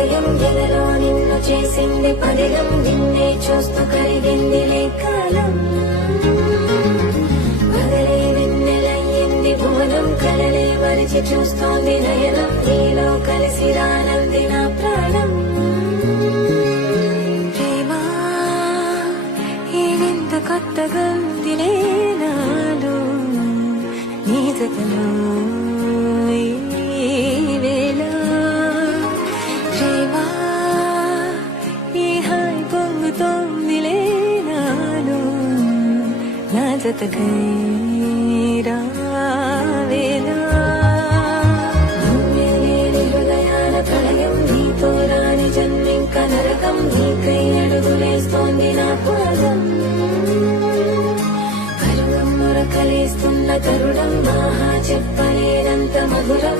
హృదయం ఎదలో నిన్ను చేసింది పదిలం, నిన్నే చూస్తూ కరిగింది కాలం. పగలే వెన్నెలయ్యింది భువనం, కలలే మరిచి చూస్తోంది నయనం, నీలో కలిసి రానంది నా ప్రాణం. ప్రేమా ఈ వింత కొత్తగా ఉందిలే నాలో, నీ జతలో ఈ వేళ. ప్రేమా ఈ హాయి పొంగుతోందిలే నాలో, నా జతకై